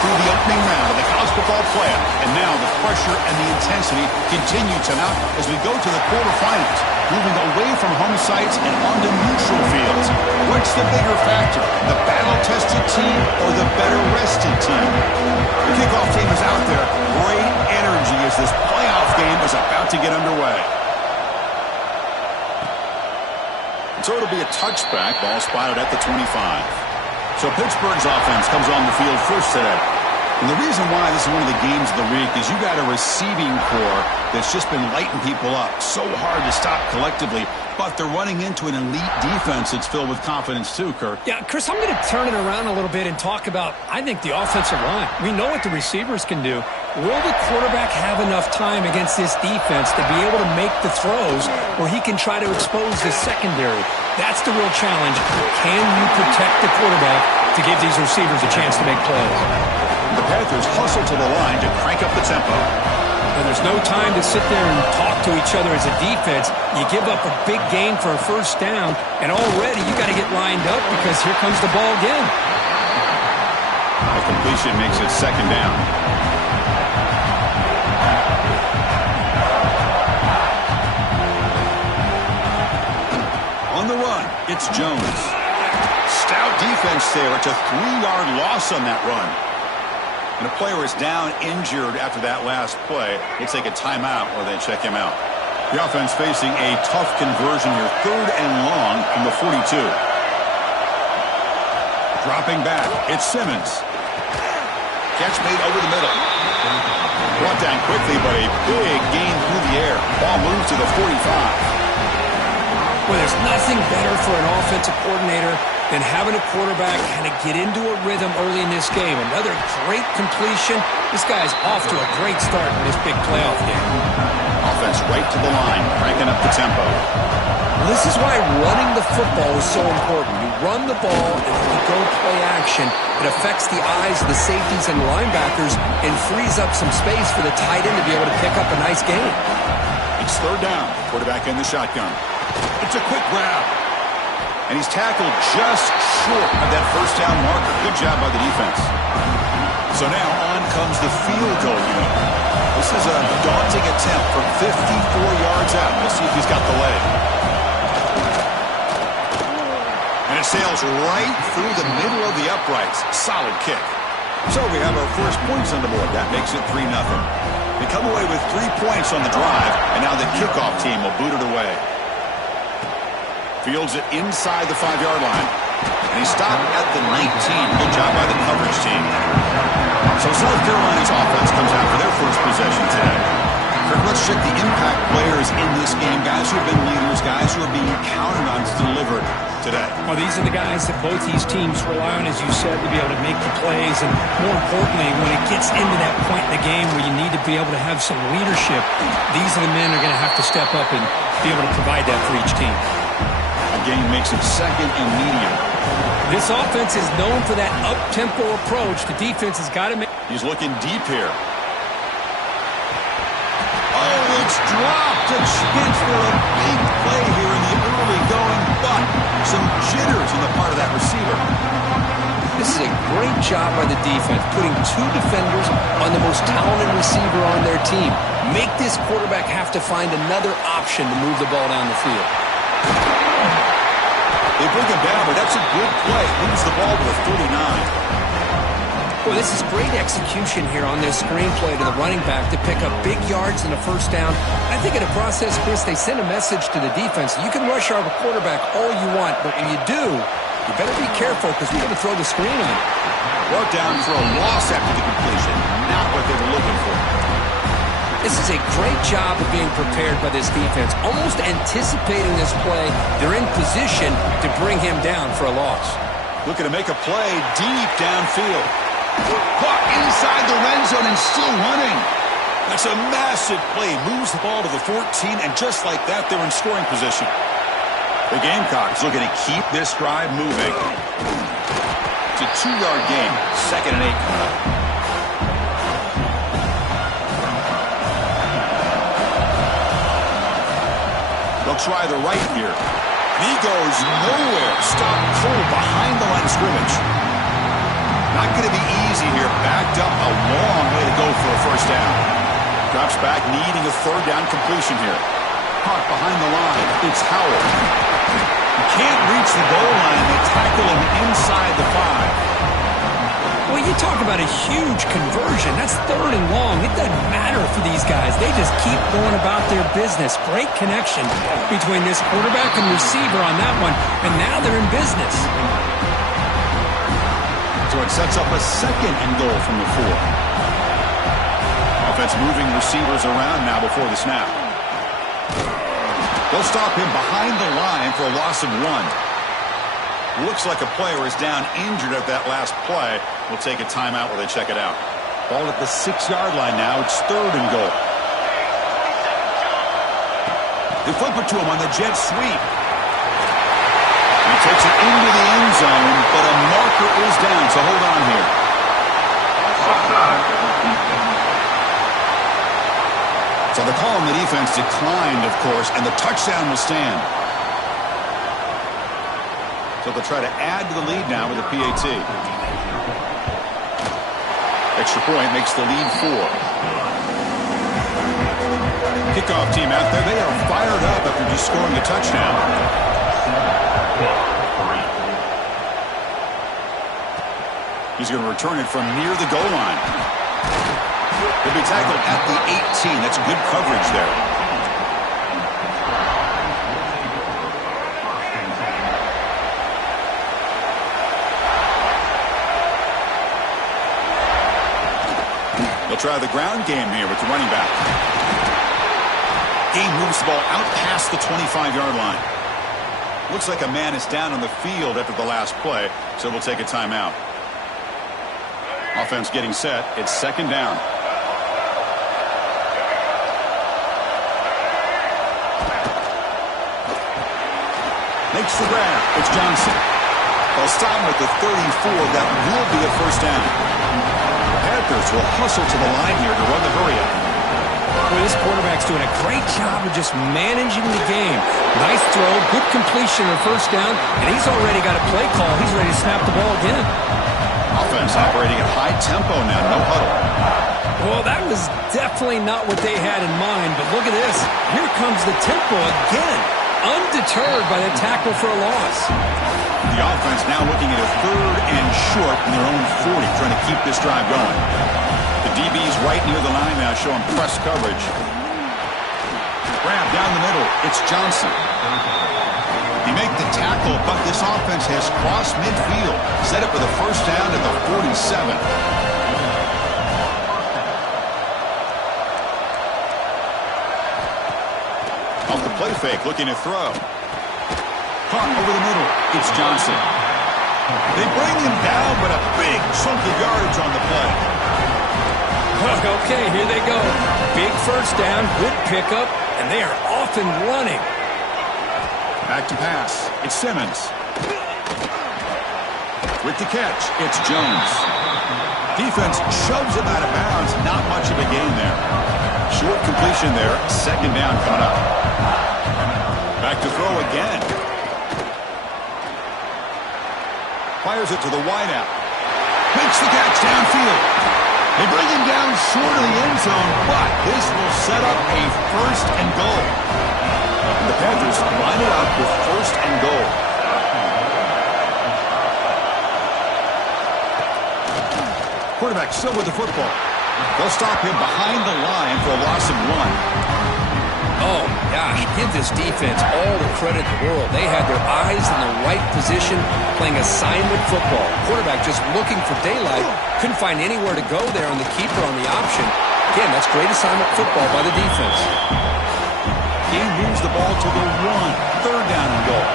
through the opening round of the college football playoff, and now the pressure and the intensity continue to mount as we go to the quarterfinals, moving away from home sites and onto neutral fields. What's the bigger factor, the battle-tested team or the better-rested team? The kickoff team is out there. Great energy as this playoff game is about to get underway. So it'll be a touchback, ball spotted at the 25. So Pittsburgh's offense comes on the field first today. And the reason why this is one of the games of the week is you got a receiving core that's just been lighting people up. So hard to stop collectively, but they're running into an elite defense that's filled with confidence too, Kirk. Yeah, Chris, I'm going to turn it around a little bit and talk about, I think, the offensive line. We know what the receivers can do. Will the quarterback have enough time against this defense to be able to make the throws where he can try to expose the secondary? That's the real challenge. Can you protect the quarterback to give these receivers a chance to make plays? The Panthers hustle to the line to crank up the tempo. And there's no time to sit there and talk to each other as a defense. You give up a big gain for a first down, and already you got to get lined up because here comes the ball again. A completion makes it second down. On the run, it's Jones. Stout defense there. It's a 3-yard loss on that run. And a player is down injured after that last play. We'll take a timeout or they check him out. The offense facing a tough conversion here. 3rd and long from the 42. Dropping back, it's Simmons. Catch made over the middle. Brought down quickly, but a big gain through the air. Ball moves to the 45. Well, there's nothing better for an offensive coordinator than having a quarterback kind of get into a rhythm early in this game. Another great completion. This guy's off to a great start in this big playoff game. Offense right to the line, cranking up the tempo. Well, this is why running the football is so important. You run the ball, and when you go play action, it affects the eyes of the safeties and linebackers and frees up some space for the tight end to be able to pick up a nice gain. It's 3rd down. Quarterback in the shotgun. It's a quick grab. And he's tackled just short of that first down marker. Good job by the defense. So now on comes the field goal unit. This is a daunting attempt from 54 yards out. We'll see if he's got the leg. And it sails right through the middle of the uprights. Solid kick. So we have our first points on the board. That makes it 3-0. They come away with 3 points on the drive, and now the kickoff team will boot it away. Fields it inside the 5-yard line. And he stopped at the 19. Good job by the coverage team. So South Carolina's offense comes out for their first possession today. Kirk, let's check the impact players in this game. Guys who have been leaders, guys who are being counted on to deliver today. Well, these are the guys that both these teams rely on, as you said, to be able to make the plays. And more importantly, when it gets into that point in the game where you need to be able to have some leadership, these are the men who are going to have to step up and be able to provide that for each team. Game makes it 2nd and medium. This offense is known for that up-tempo approach. The defense has got to make... He's looking deep here. Oh, it's dropped. A chance for a big play here in the early going, but some jitters on the part of that receiver. This is a great job by the defense, putting 2 defenders on the most talented receiver on their team. Make this quarterback have to find another option to move the ball down the field. They bring him down, but that's a good play. Moves the ball to the 39. Well, this is great execution here on this screenplay to the running back to pick up big yards and a first down. I think in the process, Chris, they send a message to the defense. You can rush our quarterback all you want, but when you do, you better be careful because we're going to throw the screen on you. Brought down for a loss after the completion. Not what they were looking for. This is a great job of being prepared by this defense, almost anticipating this play. They're in position to bring him down for a loss. Looking to make a play deep downfield. Caught inside the red zone and still running. That's a massive play. Moves the ball to the 14, and just like that, they're in scoring position. The Gamecocks looking to keep this drive moving. It's a 2-yard gain. 2nd and 8 coming up. They'll try the right here. And he goes nowhere. Stopped cold behind the line of scrimmage. Not going to be easy easy here. Backed up a long way to go for a first down. Drops back, needing a third down completion here. Caught behind the line. It's Howell. He can't reach the goal line. They tackle him inside the 5. Well, you talk about a huge conversion. That's third and long. It doesn't matter for these guys. They just keep going about their business. Great connection between this quarterback and receiver on that one, and now they're in business. So it sets up a second and goal from the 4. Offense moving receivers around now before the snap. They'll stop him behind the line for a loss of 1. Looks like a player is down injured at that last play. We'll take a timeout while they check it out. Ball at the 6-yard line now. It's third and goal. They flip it to him on the jet sweep. He takes it into the end zone, but a marker is down, so hold on here. So the call on the defense declined, of course, and the touchdown will stand. So they'll try to add to the lead now with a PAT. Extra point makes the lead 4. Kickoff team out there. They are fired up after just scoring a touchdown. He's going to return it from near the goal line. He'll be tackled at the 18. That's good coverage there. Try the ground game here with the running back. Game moves the ball out past the 25-yard line. Looks like a man is down on the field after the last play, so we'll take a timeout. Offense getting set. It's second down. Makes the grab. It's Johnson. They'll stop him at the 34. That will be a first down. Panthers will hustle to the line here to run the hurry up. Well, this quarterback's doing a great job of just managing the game. Nice throw, good completion or first down, and he's already got a play call. He's ready to snap the ball again. Offense operating at high tempo now, no huddle. Well, that was definitely not what they had in mind, but look at this. Here comes the tempo again, undeterred by the tackle for a loss. The offense now looking at a third and short in their own 40, trying to keep this drive going. The DB's right near the line now, showing press coverage. Grab down the middle. It's Johnson. He made the tackle, but this offense has crossed midfield. Set up with a first down at the 47. Off the play fake, looking to throw. Caught over the middle. It's Johnson. They bring him down, but a big chunk of yardage on the play. Okay, here they go. Big first down, good pickup, and they are off and running. Back to pass. It's Simmons. With the catch, it's Jones. Defense shoves him out of bounds. Not much of a gain there. Short completion there. Second down coming up. Back to throw again. Fires it to the wideout. Makes the catch downfield. They bring him down short of the end zone, but this will set up a first and goal. The Panthers line it up with first and goal. Quarterback still with the football. They'll stop him behind the line for a loss of 1. Oh, gosh, give this defense all the credit in the world. They had their eyes in the right position, playing assignment football. Quarterback just looking for daylight. Couldn't find anywhere to go there on the keeper on the option. Again, that's great assignment football by the defense. He moves the ball to the 1. Third down and goal.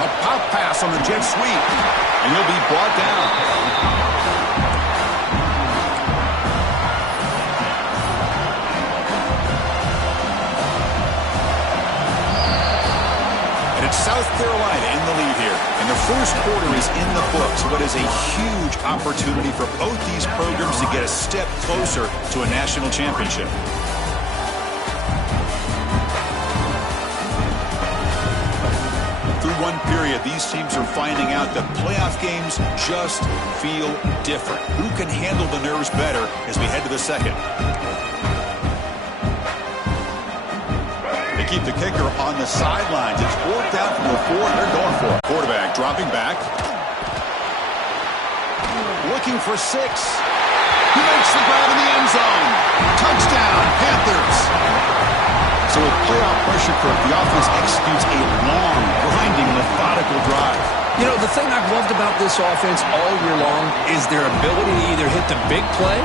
A pop pass on the jet sweep, and he'll be brought down. South Carolina in the lead here, and the first quarter is in the books. What is a huge opportunity for both these programs to get a step closer to a national championship. Through one period, these teams are finding out that playoff games just feel different. Who can handle the nerves better as we head to the second? They keep the kicker on the sidelines. It's worked out from the 4. They're going for it. Quarterback dropping back. Looking for 6. He makes the grab in the end zone. Touchdown, Panthers. So with playoff pressure, the offense executes a long, grinding, methodical drive. You know, the thing I've loved about this offense all year long is their ability to either hit the big play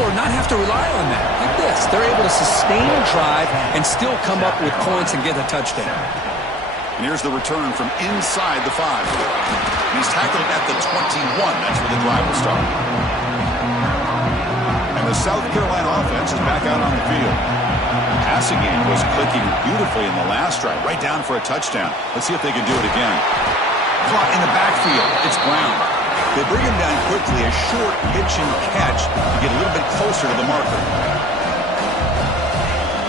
or not have to rely on that. Like this, they're able to sustain a drive and still come up with points and get a touchdown. And here's the return from inside the 5. He's tackled at the 21. That's where the drive will start. And the South Carolina offense is back out on the field. Passing game was clicking beautifully in the last drive, right down for a touchdown. Let's see if they can do it again. Caught in the backfield. It's Brown. They bring him down quickly, a short pitch and catch to get a little bit closer to the marker.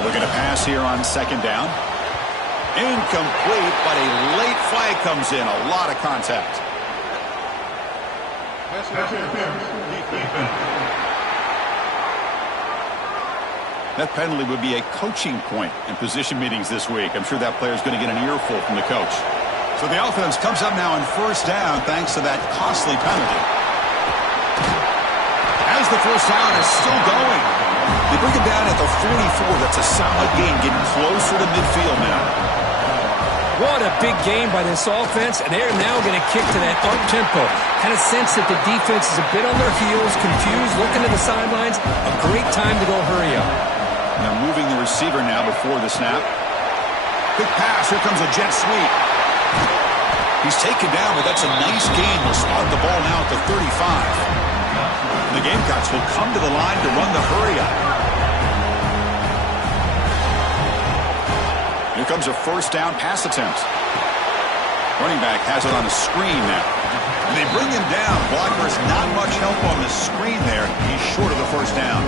Looking to pass here on second down. Incomplete, but a late flag comes in. A lot of contact. That penalty would be a coaching point in position meetings this week. I'm sure that player is going to get an earful from the coach. So the offense comes up now on first down thanks to that costly penalty. As the first down is still going. They bring it down at the 44. That's a solid gain, getting closer to midfield now. What a big game by this offense, and they're now going to kick to that up-tempo. Kind of sense that the defense is a bit on their heels, confused, looking at the sidelines. A great time to go hurry up. Now moving the receiver now before the snap. Quick pass. Here comes a jet sweep. He's taken down, but that's a nice gain. We'll spot the ball now at the 35. The Gamecocks will come to the line to run the hurry-up. Here comes a first down pass attempt. Running back has it on a screen now. And they bring him down. Blockers not much help on the screen there. He's short of the first down.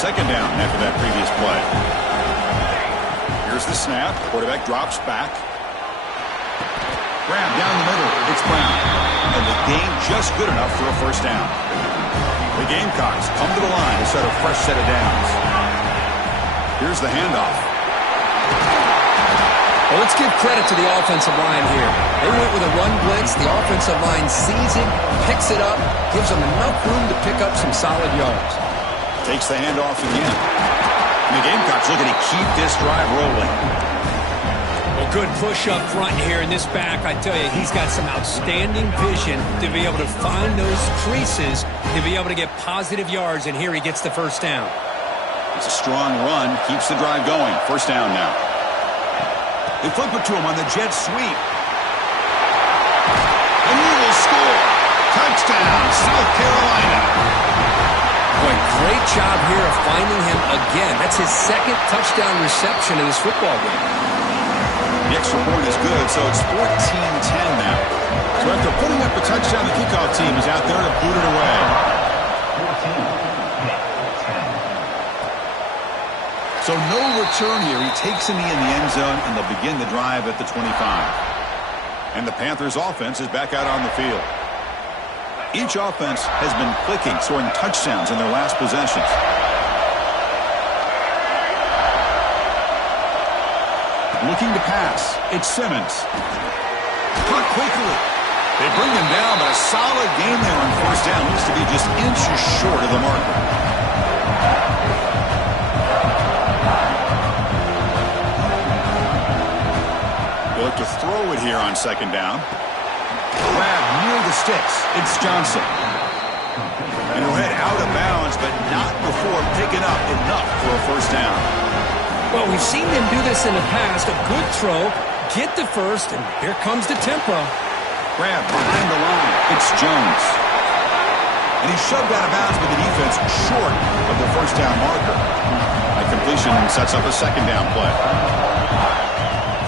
Second down after that previous play. Here's the snap. Quarterback drops back. Grab down the middle. It's Brown. And the gain just good enough for a first down. The Gamecocks come to the line to set a fresh set of downs. Here's the handoff. Well, let's give credit to the offensive line here. They went with a run blitz. The offensive line sees it, picks it up, gives them enough room to pick up some solid yards. Takes the handoff again. And the Gamecocks looking to keep this drive rolling. Well, good push up front here in this back. I tell you, he's got some outstanding vision to be able to find those creases, to be able to get positive yards, and here he gets the first down. It's a strong run, keeps the drive going. First down now. They flip it to him on the jet sweep. And he will score. Touchdown, South Carolina. Boy, great job here of finding him again. That's his second touchdown reception in this football game. The extra point is good, so it's 14-10 now. So after putting up a touchdown, the kickoff team is out there to boot it away. So no return here. He takes in the end zone, and they'll begin the drive at the 25. And the Panthers' offense is back out on the field. Each offense has been clicking, scoring touchdowns in their last possessions. Looking to pass. It's Simmons. Caught quickly. They bring him down, but a solid game there on first down. Looks to be just inches short of the marker. They look to throw it here on second down. Grab near the sticks. It's Johnson. And he'll head out of bounds, but not before picking up enough for a first down. Well, we've seen them do this in the past. A good throw, get the first, and here comes the tempo. Grab behind the line. It's Jones. And he's shoved out of bounds with the defense short of the first down marker. That completion sets up a second down play.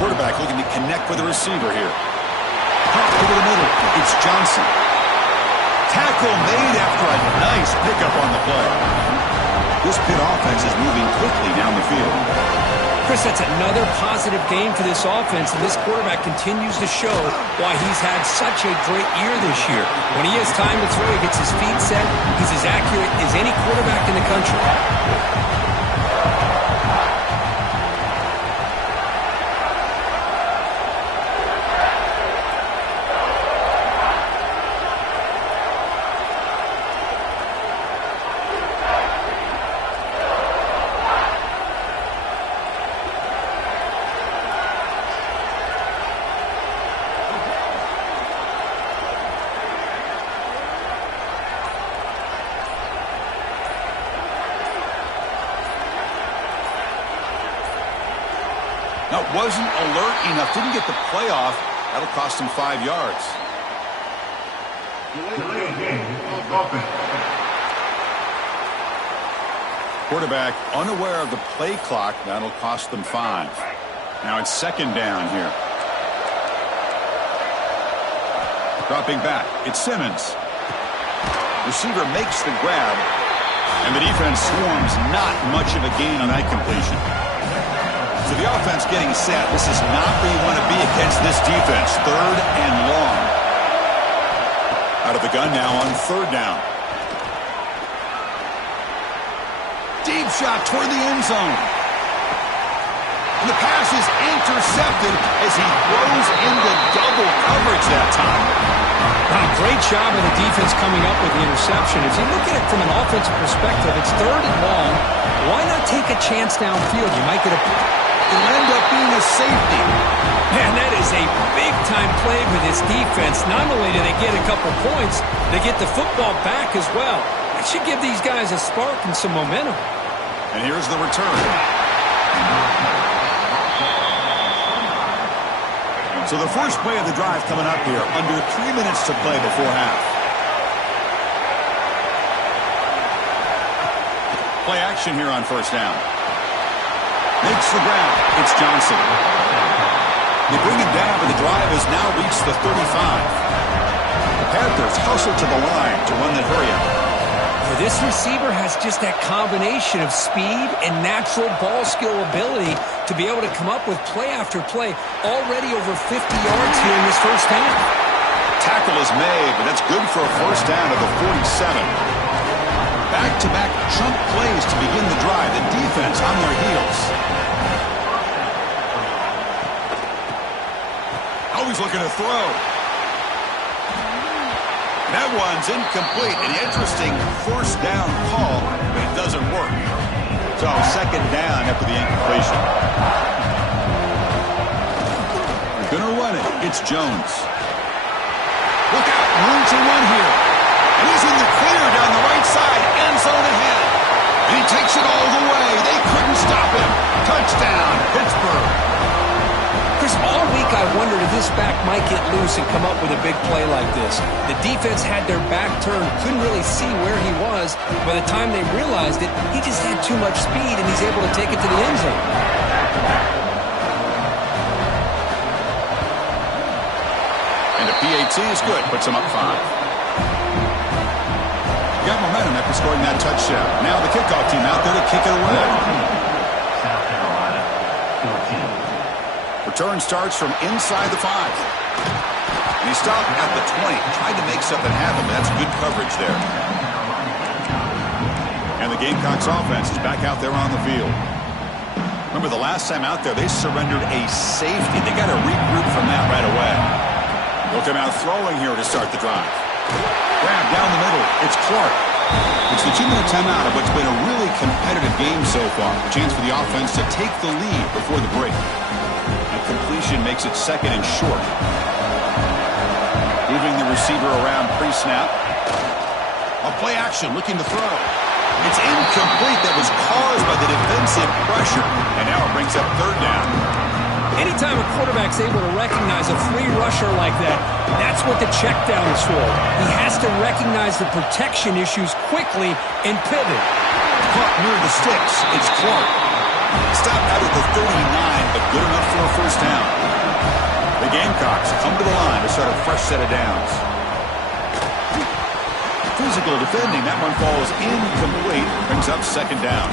Quarterback looking to connect with the receiver here. Over the middle. It's Johnson. Tackle made after a nice pickup on the play. This Pitt offense is moving quickly down the field. Chris, that's another positive game for this offense, and this quarterback continues to show why he's had such a great year this year. When he has time to throw, he gets his feet set. He's as accurate as any quarterback in the country. Now, wasn't alert enough. Didn't get the play off. That'll cost him 5 yards. Quarterback unaware of the play clock. That'll cost them 5. Now it's second down here. Dropping back. It's Simmons. Receiver makes the grab. And the defense swarms. Not much of a gain on that completion. So the offense getting set. This is not where you want to be against this defense. Third and long. Out of the gun now on third down. Deep shot toward the end zone. And the pass is intercepted as he throws into double coverage that time. Wow, great job of the defense coming up with the interception. If you look at it from an offensive perspective, it's third and long. Why not take a chance downfield? You might get a... It'll end up being a safety. Man, that is a big-time play for this defense. Not only do they get a couple points, they get the football back as well. That should give these guys a spark and some momentum. And here's the return. So the first play of the drive coming up here. Under 3 minutes to play before half. Play action here on first down. Makes the grab. It's Johnson. They bring him down, but the drive has now reached the 35. The Panthers hustle to the line to run the hurry-up. This receiver has just that combination of speed and natural ball skill ability to be able to come up with play after play. Already over 50 yards here in this first half. Tackle is made, but that's good for a first down at the 47. Back-to-back chunk plays to begin the drive. The defense on their heels. Always looking to throw. That one's incomplete. An interesting first down call, but it doesn't work. So second down after the incompletion. They're going to run it. It's Jones. Look out. Room to run here. And he's in the clear down the right side. End zone ahead. And he takes it all the way. They couldn't stop him. Touchdown, Pittsburgh. Chris, all week I wondered if this back might get loose and come up with a big play like this. The defense had their back turned, couldn't really see where he was. By the time they realized it, he just had too much speed, and he's able to take it to the end zone. And the PAT is good, puts him up 5. Got momentum after scoring that touchdown. Now the kickoff team out there to kick it away. Return starts from inside the 5. And he stopped at the 20. Tried to make something happen, but that's good coverage there. And the Gamecocks offense is back out there on the field. Remember the last time out there, they surrendered a safety. They got to regroup from that right away. They'll come out throwing here to start the drive. Grab down the middle. It's Clark. It's the 2-minute timeout of what's been a really competitive game so far. A chance for the offense to take the lead before the break. A completion makes it second and short. Moving the receiver around pre-snap. A play action looking to throw. It's incomplete. That was caused by the defensive pressure. And now it brings up third down. Anytime a quarterback's able to recognize a free rusher like that, that's what the check down is for. He has to recognize the protection issues quickly and pivot. Caught near the sticks. It's Clark. Stopped out at the 39, but good enough for a first down. The Gamecocks come to the line to start a fresh set of downs. Physical defending. That one falls incomplete. Brings up second down.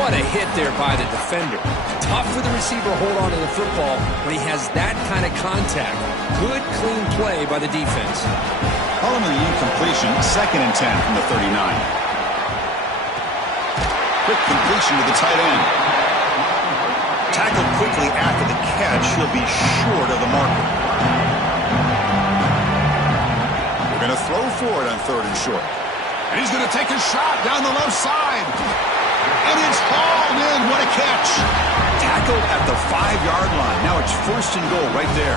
What a hit there by the defender. Tough for the receiver to hold on to the football when he has that kind of contact. Good, clean play by the defense. Calling the incompletion, 2nd and 10 from the 39. Quick completion to the tight end. Tackled quickly after the catch. He'll be short of the marker. We're going to throw for it on 3rd and short. And he's going to take a shot down the left side. And it's hauled in. What a catch. Tackled at the 5-yard line. Now it's 1st and goal right there.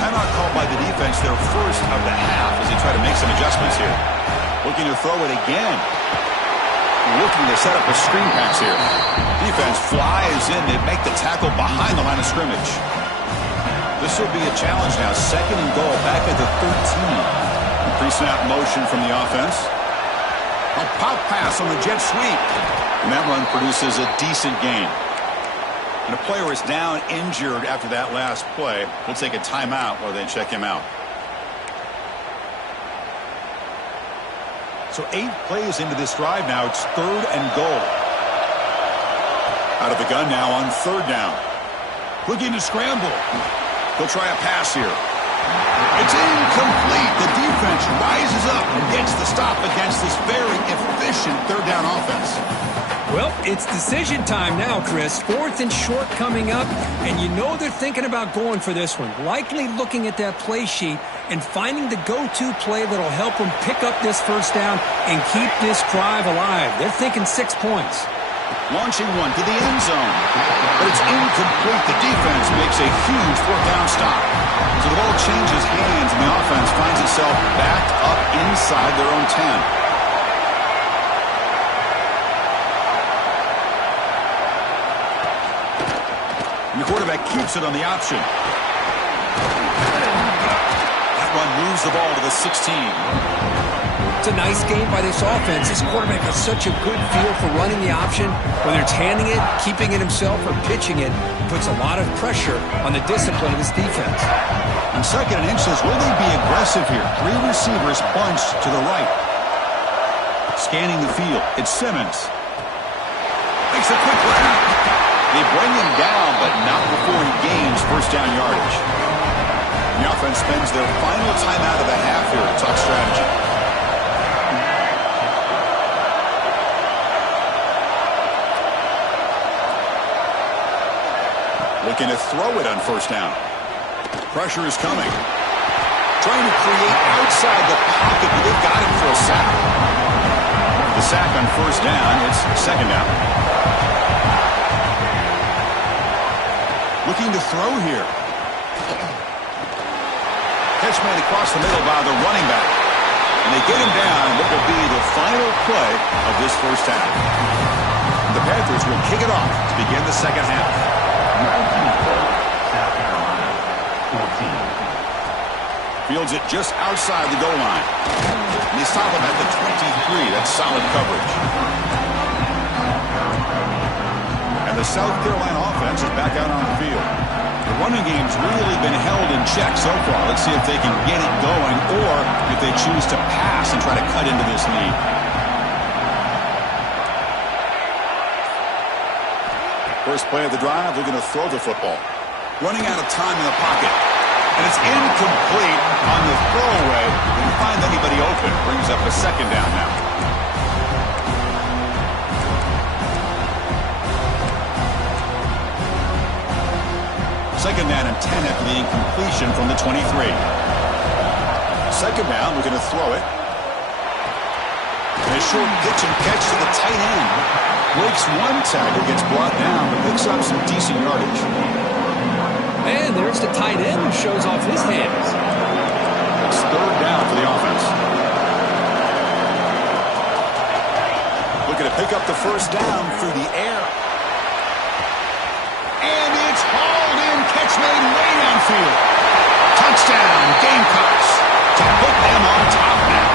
Timeout called by the defense, their first of the half, as they try to make some adjustments here. Looking to throw it again. Looking to set up a screen pass here. Defense flies in. They make the tackle behind the line of scrimmage. This will be a challenge now. 2nd and goal back at the 13. Pre-snap motion from the offense. A pop pass on the jet sweep. And that run produces a decent gain. And a player is down injured after that last play. We'll take a timeout while they check him out. So 8 plays into this drive now. It's 3rd and goal. Out of the gun now on 3rd down. Looking to scramble. He'll try a pass here. It's incomplete. The defense rises up and gets the stop against this very efficient 3rd down offense. Well, it's decision time now, Chris. 4th and short coming up, and you know they're thinking about going for this one. Likely looking at that play sheet and finding the go-to play that'll help them pick up this 1st down and keep this drive alive. They're thinking 6 points. Launching one to the end zone. But it's incomplete. The defense makes a huge 4th down stop. So the ball changes hands, and the offense finds itself back up inside their own 10. And the quarterback keeps it on the option. That one moves the ball to the 16. It's a nice game by this offense. This quarterback has such a good feel for running the option. Whether it's handing it, keeping it himself, or pitching it, puts a lot of pressure on the discipline of this defense. On 2nd and inches, will they be aggressive here? 3 receivers bunched to the right. Scanning the field, it's Simmons. Makes a quick grab. They bring him down, but not before he gains 1st down yardage. The offense spends their final timeout of the half here to talk strategy. Looking to throw it on 1st down. Pressure is coming. Trying to create outside the pocket, but they've got him for a sack. The sack on 1st down, it's 2nd down. Looking to throw here. Catch made across the middle by the running back. And they get him down what will be the final play of this 1st half. The Panthers will kick it off to begin the 2nd half. Fields it just outside the goal line. And they stop him at the 23. That's solid coverage. And the South Carolina offense is back out on the field. The running game's really been held in check so far. Let's see if they can get it going or if they choose to pass and try to cut into this lead. First play of the drive, they're going to throw the football. Running out of time in the pocket. And it's incomplete on the throwaway. Didn't find anybody open. Brings up a 2nd down now. Second down and 10 after the incompletion from the 23. 2nd down, we're going to throw it. And a short pitch and catch to the tight end. Breaks one tackle, gets brought down, but picks up some decent yardage. And there's the tight end who shows off his hands. It's 3rd down for the offense. Looking to pick up the 1st down through the air. And it's hauled in. Catch made way downfield. Touchdown, Gamecocks. To put them on top now.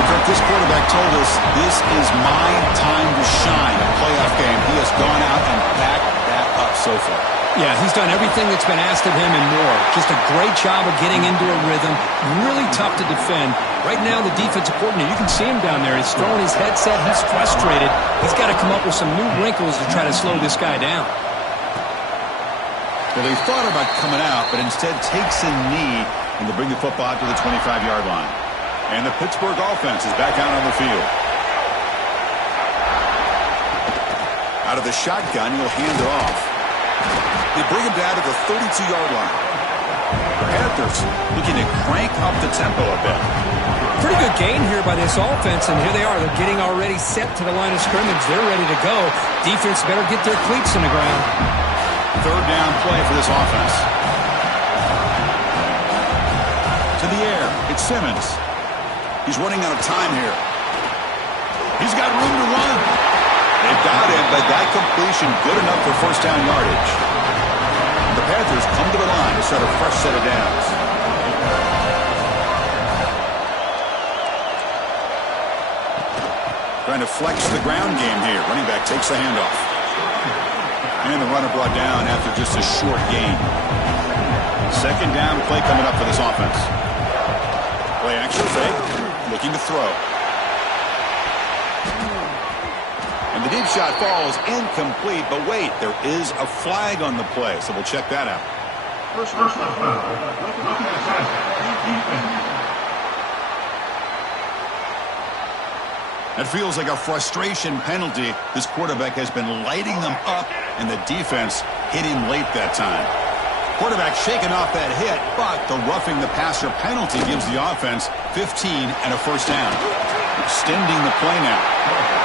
Because this quarterback told us this is my time to shine. A playoff game. He has gone out and backed that up so far. Yeah, he's done everything that's been asked of him and more. Just a great job of getting into a rhythm. Really tough to defend. Right now, the defensive coordinator, you can see him down there. He's throwing his headset. He's frustrated. He's got to come up with some new wrinkles to try to slow this guy down. Well, they thought about coming out, but instead takes a knee, and they bring the football out to the 25-yard line. And the Pittsburgh offense is back out on the field. Out of the shotgun, he'll hand it off. They bring him down to the 32-yard line. The Panthers looking to crank up the tempo a bit. Pretty good gain here by this offense, and here they are. They're getting already set to the line of scrimmage. They're ready to go. Defense better get their cleats in the ground. Third down play for this offense. To the air. It's Simmons. He's running out of time here. He's got room to run. They've got him, but that completion good enough for first down yardage. The Panthers come to the line to start a fresh set of downs. Trying to flex the ground game here. Running back takes the handoff. And the runner brought down after just a short gain. Second down play coming up for this offense. Play action fake. Looking to throw. And the deep shot falls incomplete, but wait, there is a flag on the play, so we'll check that out. First It feels like a frustration penalty. This quarterback has been lighting them up, and the defense hit him late that time. Quarterback shaking off that hit, but the roughing the passer penalty gives the offense 15 and a first down. Extending the play now.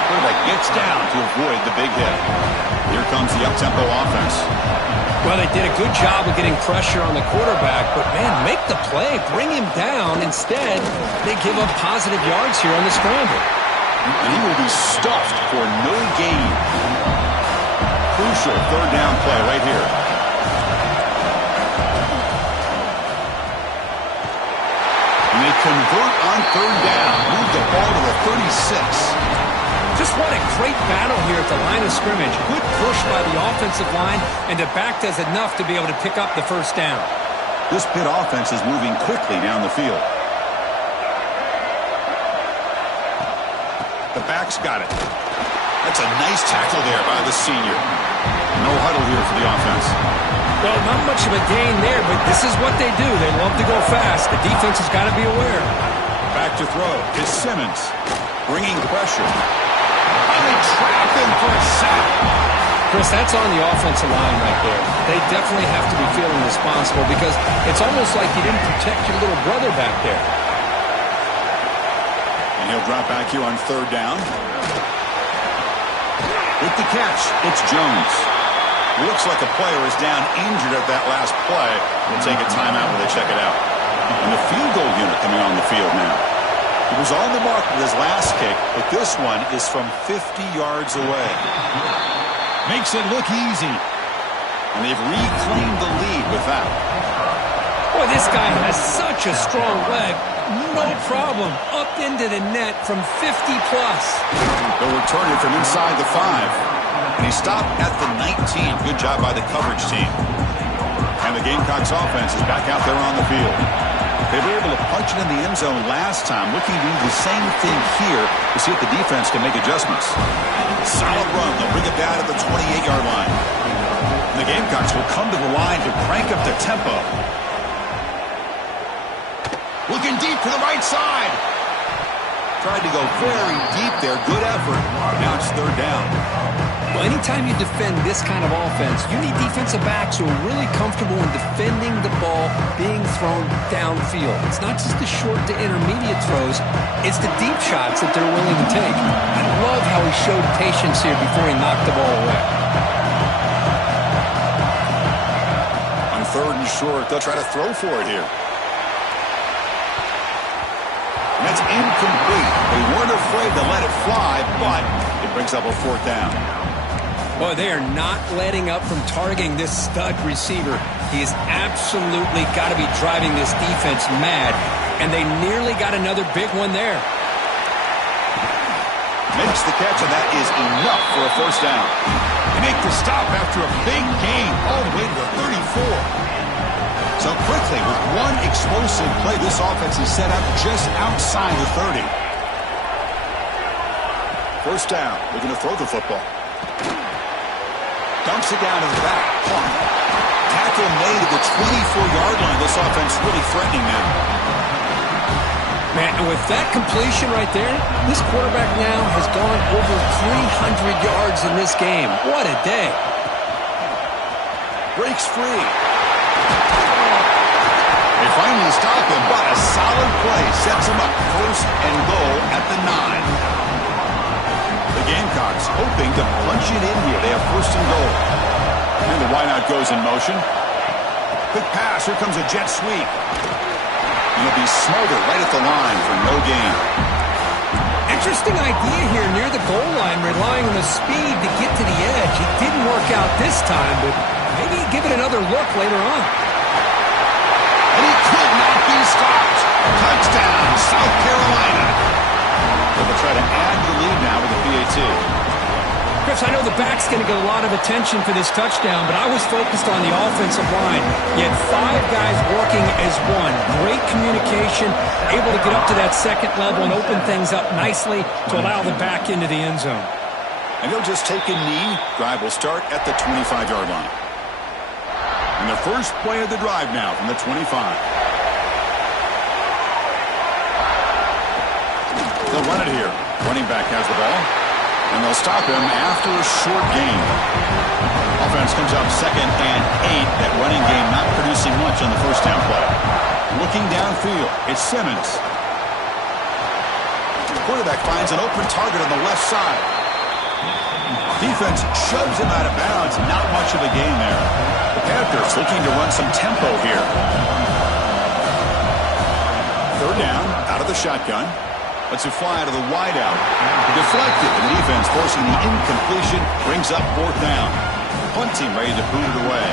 Quarterback gets down to avoid the big hit. Here comes the up-tempo offense. Well, they did a good job of getting pressure on the quarterback, but, man, make the play. Bring him down. Instead, they give up positive yards here on the scramble. And he will be stuffed for no gain. Crucial third down play right here. And they convert on third down. Move the ball to the 36. Just what a great battle here at the line of scrimmage. Good push by the offensive line, and the back does enough to be able to pick up the first down. This Pitt offense is moving quickly down the field. The back's got it. That's a nice tackle there by the senior. No huddle here for the offense. Well, not much of a gain there, but this is what they do. They love to go fast. The defense has got to be aware. Back to throw is Simmons. Bringing pressure. And they trap him for a sack. Chris, that's on the offensive line right there. They definitely have to be feeling responsible because it's almost like you didn't protect your little brother back there. And he'll drop back here on third down. With the catch, it's Jones. Looks like a player is down injured at that last play. We'll take a timeout when they check it out. And the field goal unit coming on the field now. He was on the mark with his last kick, but this one is from 50 yards away. Makes it look easy. And they've reclaimed the lead with that. Boy, this guy has such a strong leg. No problem. Up into the net from 50-plus. They'll return it from inside the 5. And he stopped at the 19. Good job by the coverage team. And the Gamecocks offense is back out there on the field. They were able to punch it in the end zone last time, looking to do the same thing here to see if the defense can make adjustments. Solid run. They'll bring it down at the 28-yard line. And the Gamecocks will come to the line to crank up the tempo. Looking deep to the right side. Tried to go very deep there. Good effort. Now it's third down. Well, anytime you defend this kind of offense, you need defensive backs who are really comfortable in defending the ball being thrown downfield. It's not just the short to intermediate throws. It's the deep shots that they're willing to take. I love how he showed patience here before he knocked the ball away. On third and short, they'll try to throw for it here. And that's incomplete. They weren't afraid to let it fly, but it brings up a fourth down. Boy, they are not letting up from targeting this stud receiver. He has absolutely got to be driving this defense mad, and they nearly got another big one there. Makes the catch, and that is enough for a first down. They make the stop after a big gain all the way to the 34. So quickly, with one explosive play, this offense is set up just outside the 30. First down, looking to throw the football. Dumps it down to the back. Tackle made at the 24-yard line. This offense really threatening now. Man, and with that completion right there, this quarterback now has gone over 300 yards in this game. What a day. Breaks free. They finally stop him, but a solid play sets him up first and goal at the 9. The Gamecocks hoping to punch it in here. They have first and goal. And the wideout goes in motion. Quick pass. Here comes a jet sweep. And he'll be smothered right at the line for no gain. Interesting idea here near the goal line, relying on the speed to get to the edge. It didn't work out this time, but maybe give it another look later on. And he could not be stopped. Touchdown, South Carolina. They'll try to add the lead now with a PAT. Chris, I know the back's going to get a lot of attention for this touchdown, but I was focused on the offensive line. You had 5 guys working as one. Great communication, able to get up to that second level and open things up nicely to allow the back into the end zone. And he'll just take a knee. Drive will start at the 25-yard line. And the first play of the drive now from the 25. They'll run it here. Running back has the ball. And they'll stop him after a short gain. Offense comes up 2nd and 8. That running game not producing much on the first down play. Looking downfield, it's Simmons. The quarterback finds an open target on the left side. Defense shoves him out of bounds. Not much of a gain there. The Panthers looking to run some tempo here. Third down, out of the shotgun. Lets it fly to the wideout. Deflected. The defense forcing the incompletion. Brings up 4th down. Punt team ready to boot it away.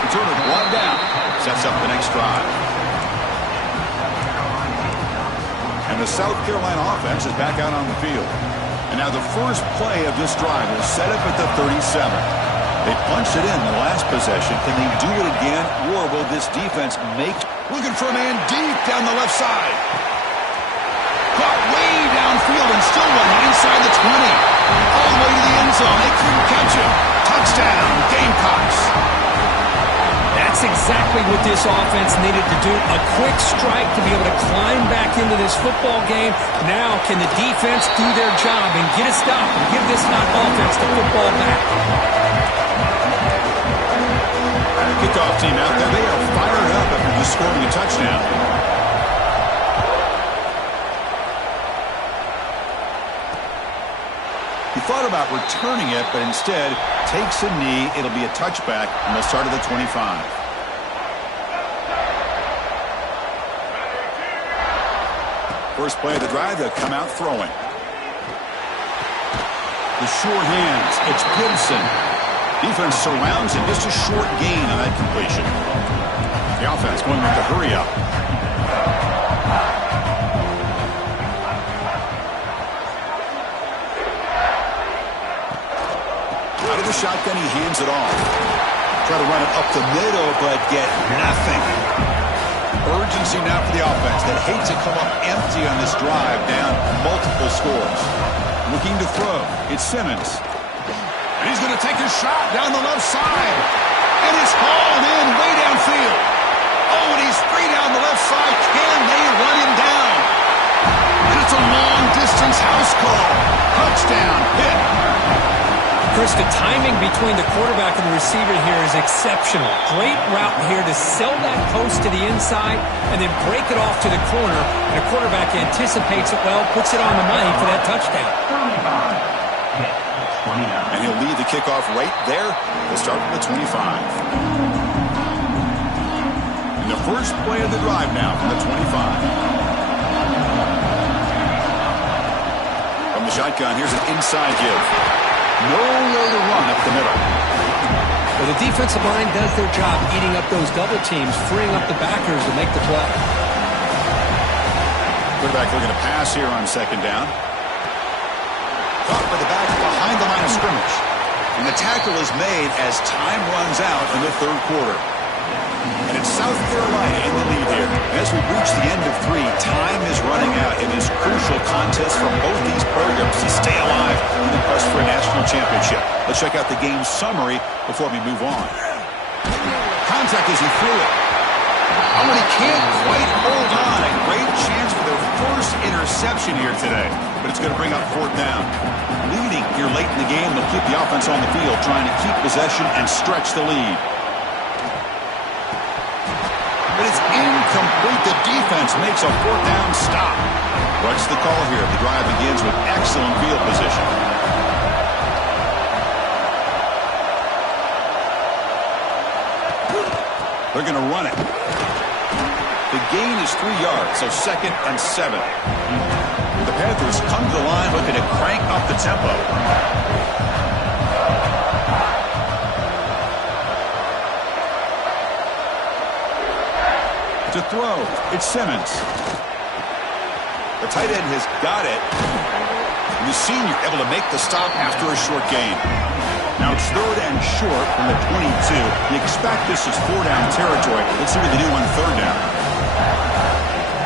Return of 1 down. Sets up the next drive. And the South Carolina offense is back out on the field. And now the first play of this drive will set up at the 37. They punched it in the last possession. Can they do it again, or will this defense make... Looking for a man deep down the left side. Caught way downfield and still running inside the 20. All the way to the end zone. They couldn't catch him. Touchdown, Gamecocks. That's exactly what this offense needed to do. A quick strike to be able to climb back into this football game. Now can the defense do their job and get a stop and give this hot offense the football back? Kickoff team out there. They are fired up after just scoring a touchdown. He thought about returning it, but instead takes a knee. It'll be a touchback, and they'll start at the 25. First play of the drive, they'll come out throwing. The short hands, it's Gibson. Defense surrounds him, just a short gain on that completion. The offense going with the hurry up. Out of the shotgun, he hands it off. Try to run it up the middle, but get nothing. Urgency now for the offense that hates to come up empty on this drive, down multiple scores. Looking to throw, it's Simmons. And he's going to take a shot down the left side. And it's hauled in way downfield. Oh, and he's free down the left side. Can they run him down? And it's a long-distance house call. Touchdown, Pitt. Chris, the timing between the quarterback and the receiver here is exceptional. Great route here to sell that post to the inside and then break it off to the corner. And the quarterback anticipates it well, puts it on the money for that touchdown. And he'll lead the kickoff right there. We'll start from the 25. And the first play of the drive now from the 25. From the shotgun, here's an inside give. Nowhere to run up the middle. Well, the defensive line does their job eating up those double teams, freeing up the backers to make the play. Quarterback looking to pass here on second down. Caught by the back behind the line of scrimmage. And the tackle is made as time runs out in the third quarter. And it's South Carolina in the lead here. As we reach the end of 3, time is running out in this crucial contest for both these programs to stay alive in the quest for a national championship. Let's check out the game summary before we move on. Contact as he threw it. Oh, and he can't quite hold on. A great chance for their first interception here today. But it's going to bring up fourth down. Leading here late in the game, they'll keep the offense on the field, trying to keep possession and stretch the lead. But it's incomplete. The defense makes a fourth down stop. What's the call here? The drive begins with excellent field position. They're going to run it. The gain is 3 yards, so 2nd and 7. The Panthers come to the line looking to crank up the tempo. To throw, it's Simmons. The tight end has got it. And the senior able to make the stop after a short gain. Now it's 3rd and short from the 22. You expect this is 4-down territory. Let's see what they do on 3rd down.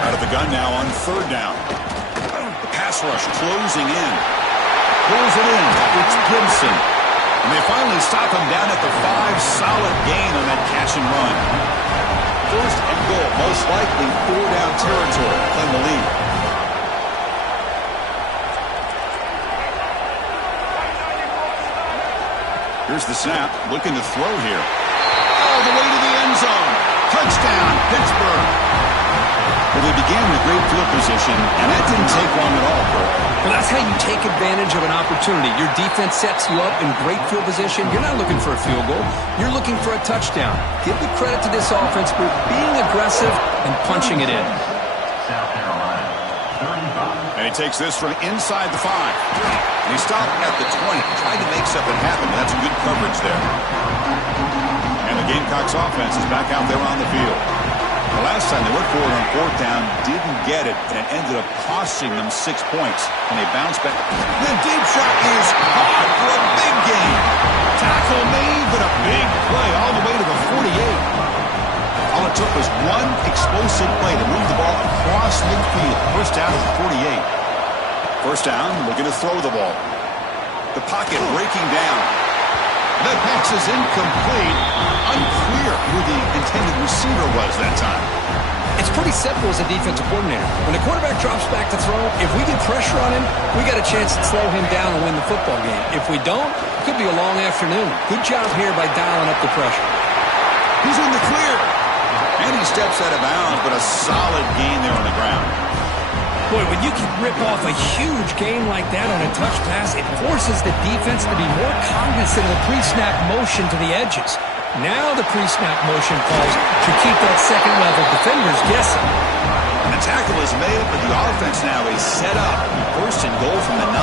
Out of the gun now on 3rd down. The pass rush closing in. Pulls it in. It's Gibson. And they finally stop him down at the 5. Solid gain on that catch and run. 1st and goal. Most likely 4-down territory. Claim the lead. Here's the snap. Looking to throw here. All the way to the end zone. Touchdown, Pittsburgh. Well, they began with great field position, and that didn't take long at all, Bert. Well, that's how you take advantage of an opportunity. Your defense sets you up in great field position. You're not looking for a field goal. You're looking for a touchdown. Give the credit to this offense for being aggressive and punching it in. And he takes this from inside the 5. And he stopped at the 20, trying to make something happen. That's good coverage there. And the Gamecocks offense is back out there on the field. The last time they went forward on 4th down, didn't get it, and it ended up costing them 6 points. And they bounced back. The deep shot is caught for a big gain. Tackle made, but a big play all the way to the 48. All it took was one explosive play to move the ball across midfield. First down at the 48. First down, looking to throw the ball. The pocket breaking down. That pass is incomplete. Unclear who the intended receiver was that time. It's pretty simple as a defensive coordinator. When the quarterback drops back to throw, if we get pressure on him, we got a chance to slow him down and win the football game. If we don't, it could be a long afternoon. Good job here by dialing up the pressure. He's in the clear. And he steps out of bounds, but a solid gain there on the ground. Boy, when you can rip off a huge gain like that on a touch pass, it forces the defense to be more cognizant of the pre-snap motion to the edges. Now the pre-snap motion calls to keep that second-level defenders guessing. And the tackle is made, but the offense now is set up. 1st and goal from the 9.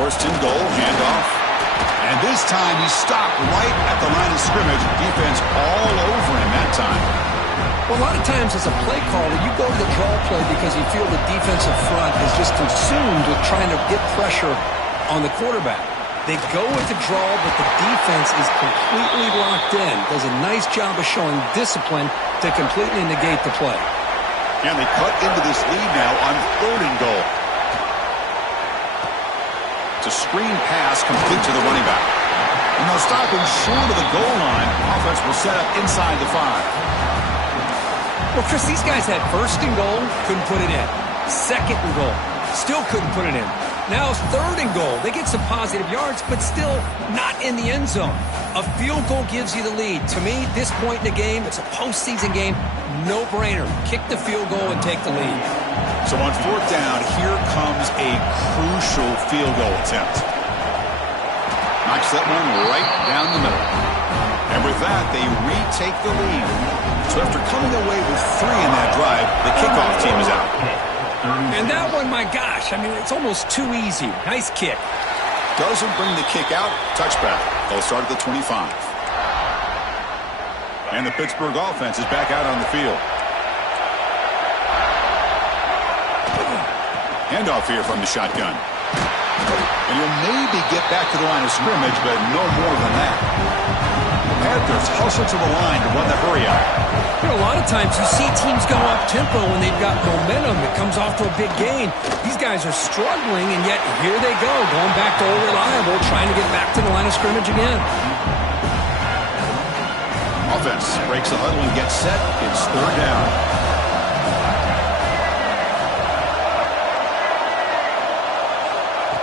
1st and goal, handoff. And this time he stopped right at the line of scrimmage. Defense all over him that time. Well, a lot of times as a play caller, you go to the draw play because you feel the defensive front is just consumed with trying to get pressure on the quarterback. They go with the draw, but the defense is completely locked in. Does a nice job of showing discipline to completely negate the play. And they cut into this lead now on 3rd and goal. It's a screen pass complete to the running back. And they'll stop him short of the goal line. Offense will set up inside the 5. Well, Chris, these guys had 1st and goal, couldn't put it in. 2nd and goal, still couldn't put it in. Now 3rd and goal. They get some positive yards, but still not in the end zone. A field goal gives you the lead. To me, this point in the game, it's a postseason game. No-brainer. Kick the field goal and take the lead. So on 4th down, here comes a crucial field goal attempt. Knocks that one right down the middle. And with that, they retake the lead. So after coming away with 3 in that drive, the kickoff team is out. And that one, my gosh, I mean, it's almost too easy. Nice kick. Doesn't bring the kick out. Touchback. They'll start at the 25. And the Pittsburgh offense is back out on the field. Handoff here from the shotgun. And he'll maybe get back to the line of scrimmage, but no more than that. Panthers hustle to the line to run the hurry out. You know, a lot of times you see teams go up-tempo when they've got momentum that comes off to a big gain. These guys are struggling, and yet here they go, going back to old reliable, trying to get back to the line of scrimmage again. Offense breaks the huddle and gets set. It's third down.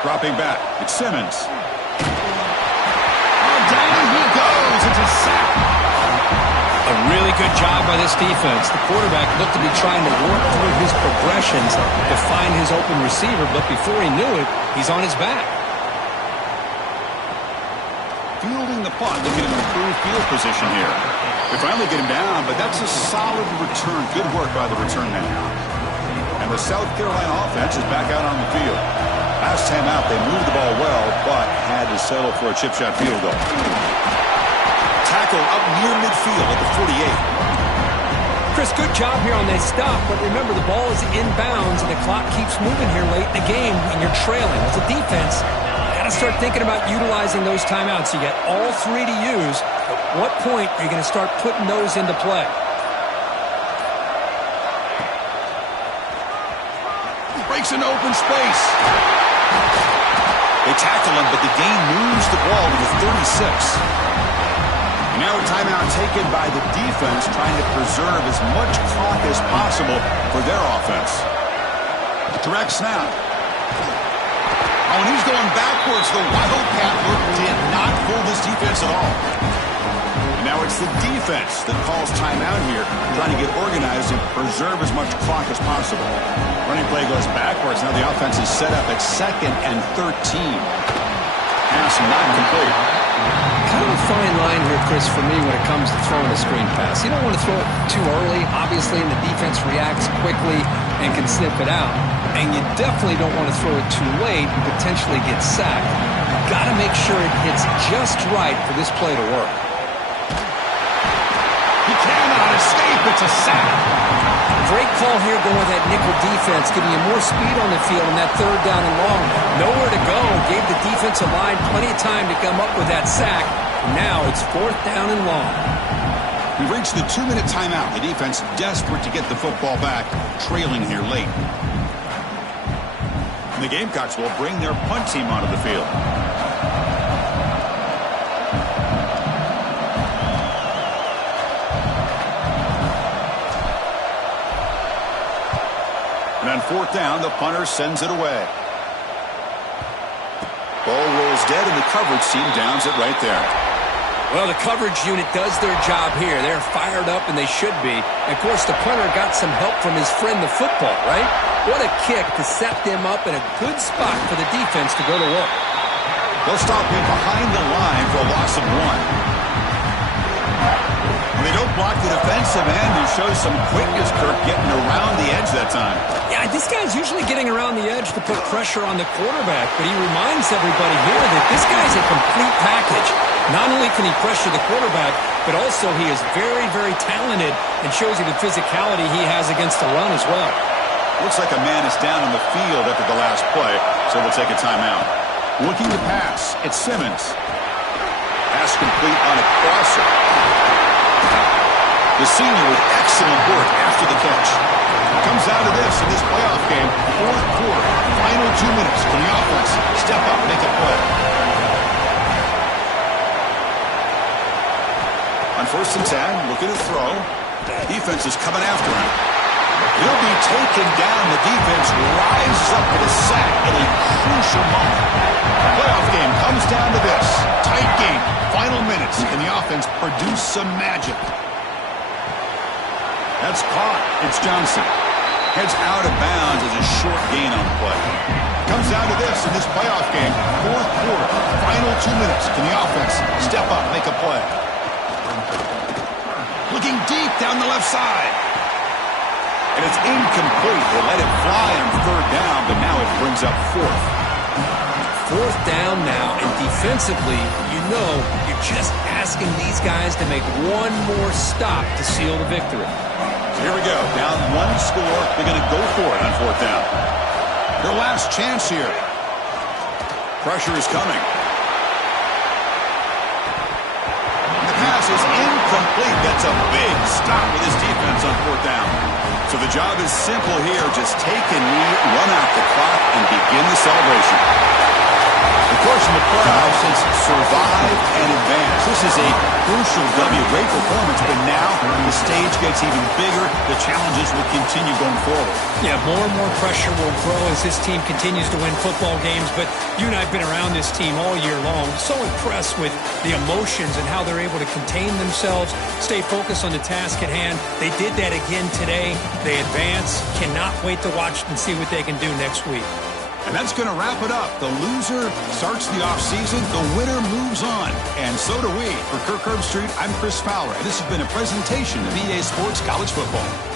Dropping back. It's Simmons. Oh, down he goes. It's a sack. A really good job by this defense. The quarterback looked to be trying to work through his progressions to find his open receiver, but before he knew it, he's on his back. Fielding the punt, looking at improved field position here. They finally get him down, but that's a solid return. Good work by the return man. And the South Carolina offense is back out on the field. Last time out, they moved the ball well, but had to settle for a chip shot field goal. Tackle up near midfield at the 48. Chris, good job here on that stop, but remember the ball is inbounds and the clock keeps moving here late in the game when you're trailing. As a defense, you got to start thinking about utilizing those timeouts. You got all three to use. At what point are you going to start putting those into play? Breaks an open space. They tackle him, but the gain moves the ball to the 36. And now a timeout taken by the defense, trying to preserve as much clock as possible for their offense. Direct snap. Oh, and he's going backwards. The Wildcat look did not fool this defense at all. And now it's the defense that calls timeout here, trying to get organized and preserve as much clock as possible. Running play goes backwards. Now the offense is set up at 2nd and 13. Pass not complete. Kind of a fine line here, Chris, for me when it comes to throwing a screen pass. You don't want to throw it too early, obviously, and the defense reacts quickly and can sniff it out. And you definitely don't want to throw it too late and potentially get sacked. You've got to make sure it hits just right for this play to work. He cannot escape. It's a sack. Great call here going with that nickel defense, giving you more speed on the field on that third down and long. Nowhere to go. Gave the defensive line plenty of time to come up with that sack. And now it's 4th down and long. We've reached the 2-minute timeout. The defense desperate to get the football back, trailing here late. And the Gamecocks will bring their punt team onto the field. And on 4th down, the punter sends it away. Ball rolls dead, and the coverage team downs it right there. Well, the coverage unit does their job here. They're fired up, and they should be. And of course, the punter got some help from his friend, the football, right? What a kick to set them up in a good spot for the defense to go to work. They'll stop him behind the line for a loss of 1. They don't block the defensive end and show some quickness, Kirk, getting around the edge that time. Yeah, this guy's usually getting around the edge to put pressure on the quarterback, but he reminds everybody here that this guy's a complete package. Not only can he pressure the quarterback, but also he is very, very talented and shows you the physicality he has against the run as well. Looks like a man is down on the field after the last play, so we'll take a timeout. Looking to pass, it's Simmons. Pass complete on a crosser. The senior with excellent work after the catch. Comes down to this in this playoff game, 4th quarter, final 2 minutes. Can the offense step up and make a play? On 1st and 10, looking to throw. Defense is coming after him. He'll be taken down. The defense rises up with a sack at a crucial moment. The playoff game comes down to this. Tight game, final minutes. Can the offense produce some magic? That's caught. It's Johnson. Heads out of bounds as a short gain on the play. Comes down to this in this playoff game. 4th quarter, final 2 minutes. Can the offense step up, make a play? Looking deep down the left side. And it's incomplete. They let it fly on 3rd down, but now it brings up 4th. 4th down now, and defensively, you know you're just asking these guys to make one more stop to seal the victory. So here we go. Down 1 score. They're going to go for it on 4th down. Their last chance here. Pressure is coming. The pass is incomplete. That's a big stop with his defense on 4th down. So the job is simple here. Just take a knee, run out the clock, and begin the celebration. Of course, in the playoffs, it's survive and advance. This is a crucial W. Great performance, but now the stage gets even bigger. The challenges will continue going forward. Yeah, more and more pressure will grow as this team continues to win football games. But you and I have been around this team all year long. So impressed with the emotions and how they're able to contain themselves, stay focused on the task at hand. They did that again today. They advance. Cannot wait to watch and see what they can do next week. And that's going to wrap it up. The loser starts the offseason. The winner moves on. And so do we. For Kirk Herbstreit, I'm Chris Fowler. And this has been a presentation of EA Sports College Football.